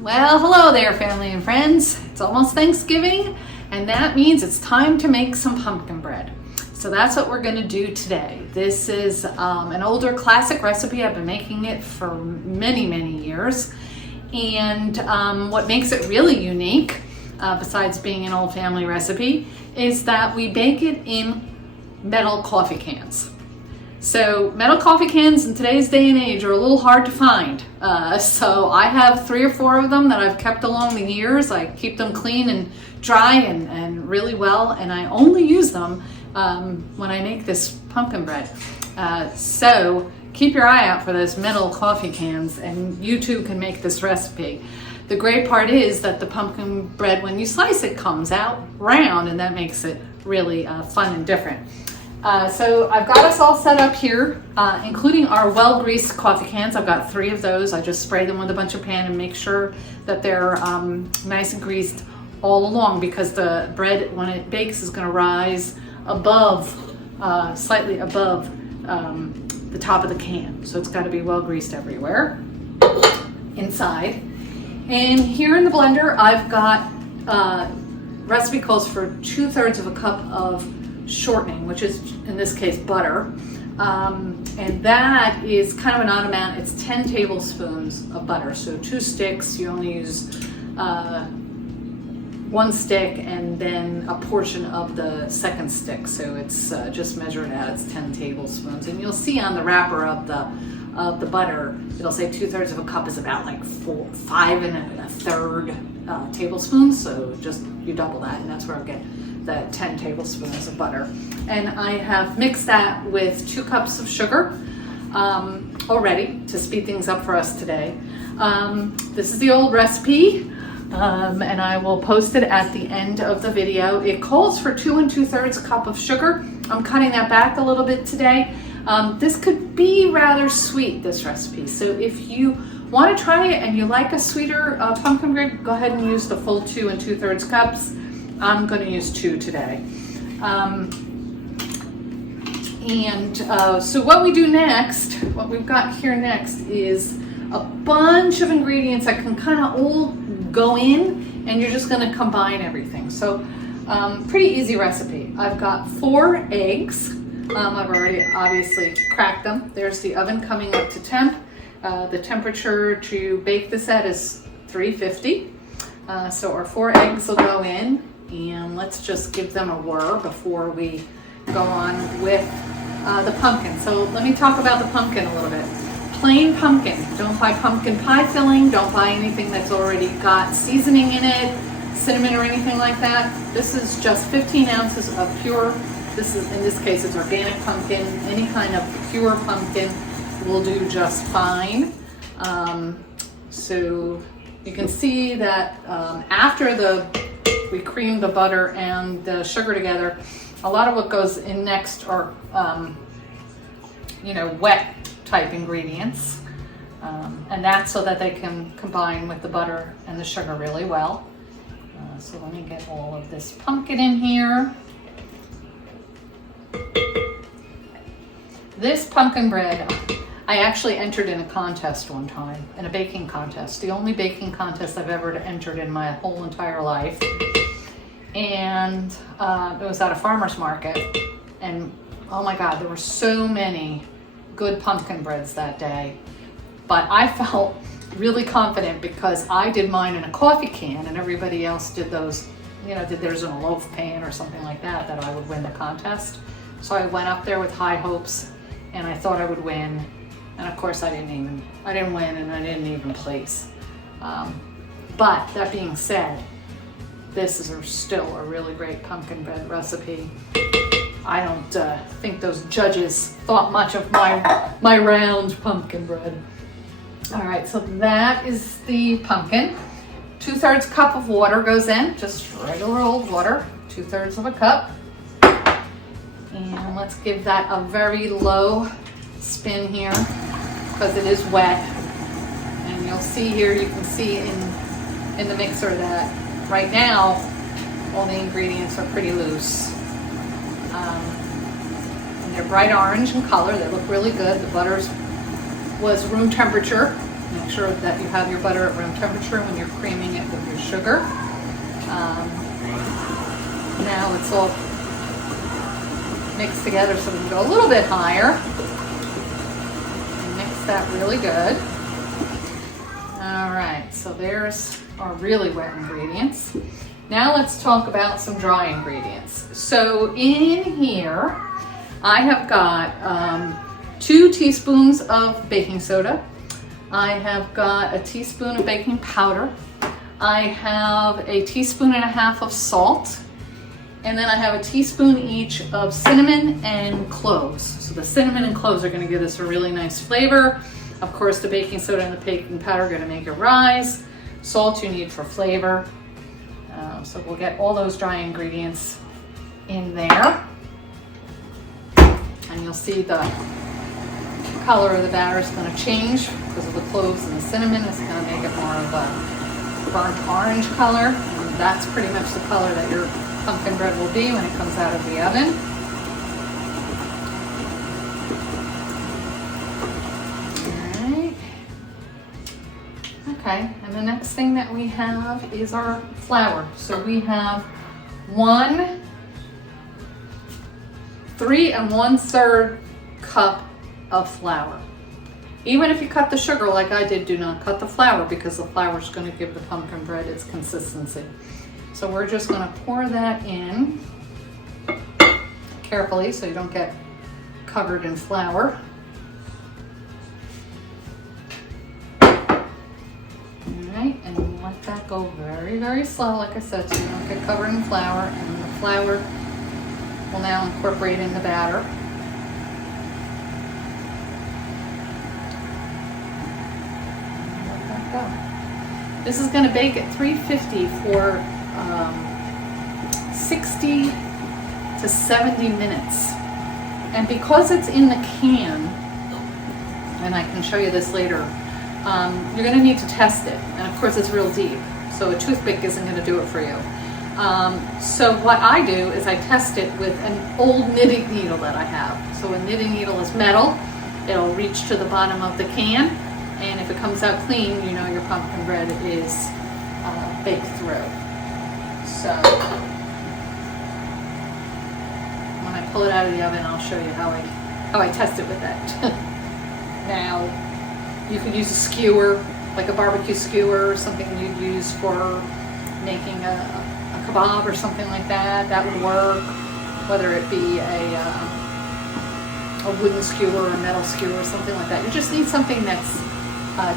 Well, hello there, family and friends. It's almost Thanksgiving, and that means it's time to make some pumpkin bread. So that's what we're going to do today. This is an older classic recipe. I've been making it for many, many years. And what makes it really unique, besides being an old family recipe, is that we bake it in metal coffee cans. So metal coffee cans in today's day and age are a little hard to find. So I have 3 or 4 of them that I've kept along the years. I keep them clean and dry and really well, and I only use them when I make this pumpkin bread. So keep your eye out for those metal coffee cans, and you too can make this recipe. The great part is that the pumpkin bread, when you slice it, comes out round, and that makes it really fun and different. So I've got us all set up here, including our well-greased coffee cans. I've got 3 of those. I just spray them with a bunch of pan and make sure that they're nice and greased all along, because the bread, when it bakes, is going to rise above, slightly above the top of the can. So it's got to be well greased everywhere inside. And here in the blender, I've got recipe calls for 2/3 of a cup of shortening, which is in this case butter, and that is kind of an odd amount. It's 10 tablespoons of butter, so 2 sticks. You only use 1 stick and then a portion of the second stick, so it's just measured out. It's 10 tablespoons, and you'll see on the wrapper of the butter, it'll say 2/3 of a cup is about like 5 1/3 tablespoons, so just you double that, and that's where I'll get the 10 tablespoons of butter. And I have mixed that with 2 cups of sugar already to speed things up for us today. This is the old recipe, and I will post it at the end of the video. It calls for 2 2/3 cup of sugar. I'm cutting that back a little bit today. This could be rather sweet, this recipe, so if you want to try it and you like a sweeter pumpkin bread, go ahead and use the full 2 2/3 cups. I'm going to use 2 today. So what we do next, what we've got here next, is a bunch of ingredients that can kind of all go in, and you're just going to combine everything. So pretty easy recipe. I've got 4 eggs. I've already obviously cracked them. There's the oven coming up to temp. The temperature to bake this at is 350. So our 4 eggs will go in, and let's just give them a whir before we go on with the pumpkin. So let me talk about the pumpkin a little bit. Plain pumpkin. Don't buy pumpkin pie filling. Don't buy anything that's already got seasoning in it, cinnamon or anything like that. This is just 15 ounces of pure, in this case it's organic pumpkin. Any kind of pure pumpkin will do just fine. So you can see that after we cream the butter and the sugar together, a lot of what goes in next are wet type ingredients, and that's so that they can combine with the butter and the sugar really well. So let me get all of this pumpkin in here. This pumpkin bread, I actually entered in a contest one time, in a baking contest, the only baking contest I've ever entered in my whole entire life. And it was at a farmer's market, and oh my God, there were so many good pumpkin breads that day. But I felt really confident because I did mine in a coffee can, and everybody else did those, did theirs in a loaf pan or something like that, that I would win the contest. So I went up there with high hopes, and I thought I would win. And of course I didn't win, and I didn't even place. But that being said, this is still a really great pumpkin bread recipe. I don't think those judges thought much of my round pumpkin bread. All right, so that is the pumpkin. 2/3 cup of water goes in, just regular old water, 2/3 of a cup. And let's give that a very low spin here, because it is wet. And you'll see here, you can see in the mixer that right now all the ingredients are pretty loose. And they're bright orange in color. They look really good. The butter was room temperature. Make sure that you have your butter at room temperature when you're creaming it with your sugar. Now it's all mixed together, so we can go a little bit higher and mix that really good. All right, so there's our really wet ingredients. Now let's talk about some dry ingredients. So in here, I have got 2 teaspoons of baking soda. I have got a teaspoon of baking powder. I have a teaspoon and a half of salt. And then I have a teaspoon each of cinnamon and cloves. So the cinnamon and cloves are going to give us a really nice flavor. Of course, the baking soda and the baking powder are going to make it rise. Salt you need for flavor. So we'll get all those dry ingredients in there. And you'll see the color of the batter is going to change because of the cloves and the cinnamon. It's going to make it more of a burnt orange color. And that's pretty much the color that your pumpkin bread will be when it comes out of the oven. Alright. Okay, and the next thing that we have is our flour. So we have 3 1/3 cup of flour. Even if you cut the sugar like I did, do not cut the flour because the flour is going to give the pumpkin bread its consistency. So we're just going to pour that in carefully so you don't get covered in flour. Alright, and let that go very, very slow, like I said, so you don't get covered in flour, and the flour will now incorporate in the batter. Let that go. This is going to bake at 350 for 60 to 70 minutes. And because it's in the can, and I can show you this later, you're going to need to test it. And of course it's real deep, so a toothpick isn't going to do it for you. So what I do is I test it with an old knitting needle that I have. So a knitting needle is metal. It'll reach to the bottom of the can, and if it comes out clean, you know your pumpkin bread is baked through. So when I pull it out of the oven, I'll show you how I test it with that. Now, you could use a skewer, like a barbecue skewer, or something you'd use for making a kebab or something like that. That would work. Whether it be a wooden skewer or a metal skewer or something like that. You just need something that's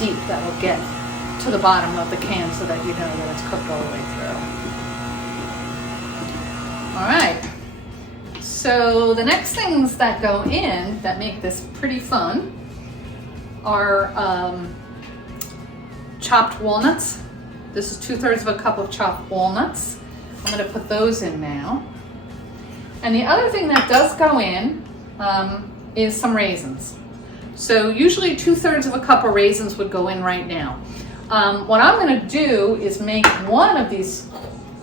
deep that will get to the bottom of the can so that you know that it's cooked all the way through. All right. So the next things that go in that make this pretty fun are chopped walnuts. This is 2/3 of a cup of chopped walnuts. I'm going to put those in now. And the other thing that does go in is some raisins. So usually 2/3 of a cup of raisins would go in right now. What I'm going to do is make one of these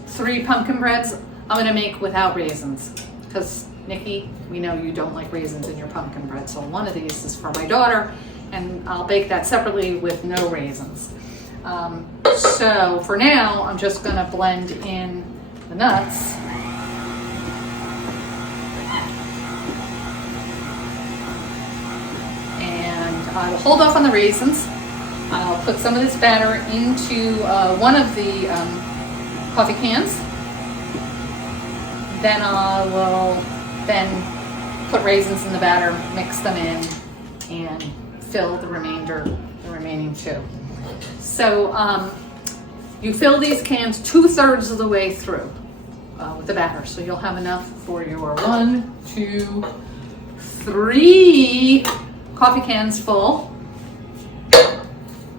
3 pumpkin breads. I'm going to make without raisins because Nikki, we know you don't like raisins in your pumpkin bread. So one of these is for my daughter, and I'll bake that separately with no raisins. So for now, I'm just going to blend in the nuts. And I will hold off on the raisins. I'll put some of this batter into one of the coffee cans. Then I will put raisins in the batter, mix them in, and fill the remaining 2. So you fill these cans 2/3 of the way through with the batter. So you'll have enough for your 1, 2, 3 coffee cans full.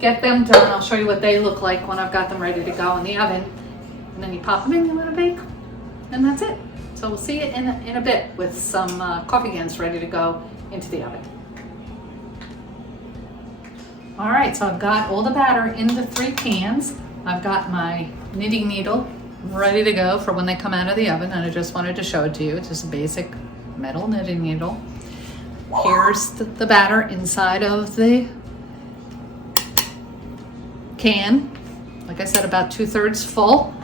Get them done. I'll show you what they look like when I've got them ready to go in the oven. And then you pop them in, you let them bake, and that's it. So we'll see you in a bit with some coffee cans ready to go into the oven. All right, so I've got all the batter in the 3 cans. I've got my knitting needle ready to go for when they come out of the oven, and I just wanted to show it to you. It's just a basic metal knitting needle. Here's the batter inside of the can. Like I said, about 2/3 full.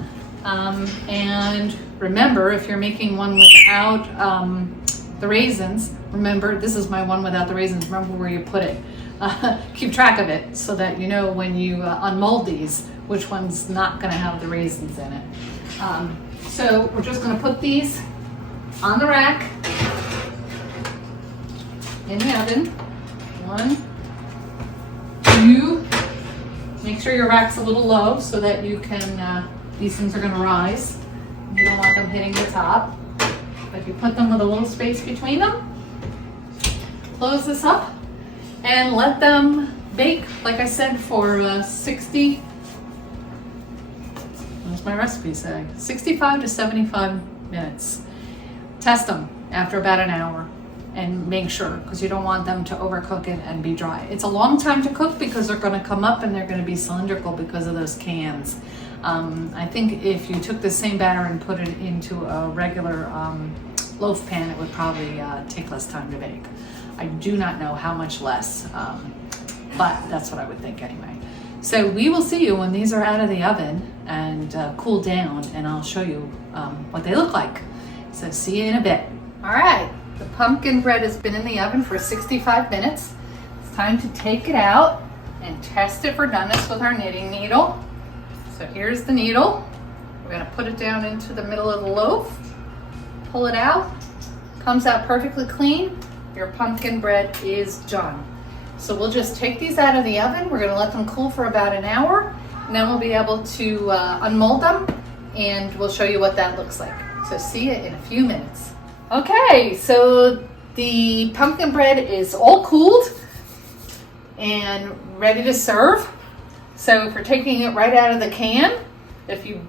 And remember, if you're making one without the raisins, remember, this is my one without the raisins. Remember where you put it. Keep track of it so that you know when you unmold these, which one's not gonna have the raisins in it. So we're just gonna put these on the rack in the oven. 1, 2. Make sure your rack's a little low so that you can, these things are gonna rise. You don't want them hitting the top. But you put them with a little space between them. Close this up and let them bake, like I said, for 60, what's my recipe say? 65 to 75 minutes. Test them after about an hour and make sure, because you don't want them to overcook it and be dry. It's a long time to cook because they're going to come up and they're going to be cylindrical because of those cans. I think if you took the same batter and put it into a regular loaf pan, it would probably take less time to bake. I do not know how much less, but that's what I would think anyway. So we will see you when these are out of the oven and cool down, and I'll show you what they look like. So see you in a bit. All right, the pumpkin bread has been in the oven for 65 minutes. It's time to take it out and test it for doneness with our knitting needle. So here's the needle. We're gonna put it down into the middle of the loaf, pull it out, comes out perfectly clean. Your pumpkin bread is done. So we'll just take these out of the oven. We're gonna let them cool for about an hour, and then we'll be able to unmold them, and we'll show you what that looks like. So see you in a few minutes. Okay, so the pumpkin bread is all cooled and ready to serve. So if you're taking it right out of the can, if you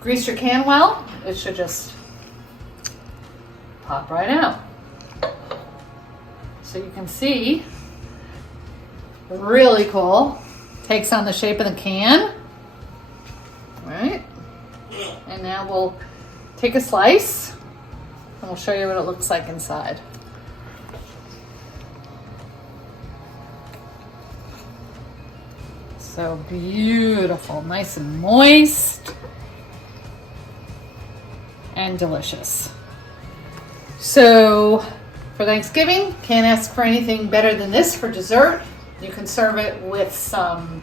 grease your can well, it should just pop right out. So you can see, really cool. Takes on the shape of the can. All right. And now we'll take a slice and we'll show you what it looks like inside. So beautiful, nice and moist and delicious. So for Thanksgiving, can't ask for anything better than this for dessert. You can serve it with some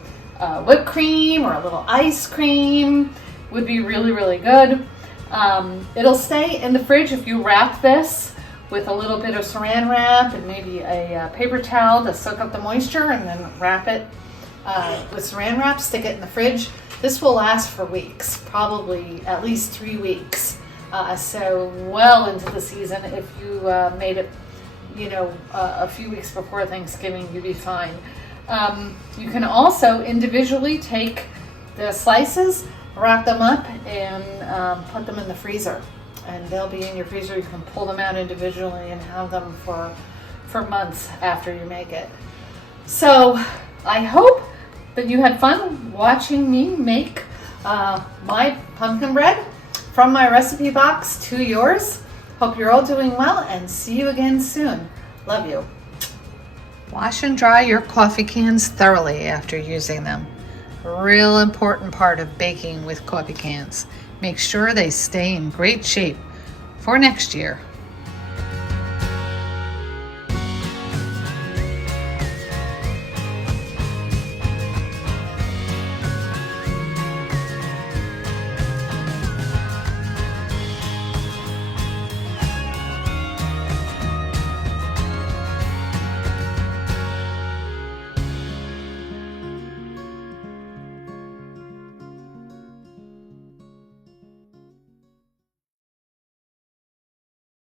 whipped cream or a little ice cream. Would be really, really good. It'll stay in the fridge if you wrap this with a little bit of saran wrap and maybe a paper towel to soak up the moisture, and then wrap it with saran wrap, stick it in the fridge. This will last for weeks, probably at least 3 weeks. So well into the season. If you made it, a few weeks before Thanksgiving, you'd be fine. You can also individually take the slices, wrap them up, and put them in the freezer. And they'll be in your freezer. You can pull them out individually and have them for months after you make it. So I hope that you had fun watching me make my pumpkin bread from my recipe box to yours. Hope you're all doing well, and see you again soon. Love you. Wash and dry your coffee cans thoroughly after using them. A real important part of baking with coffee cans. Make sure they stay in great shape for next year.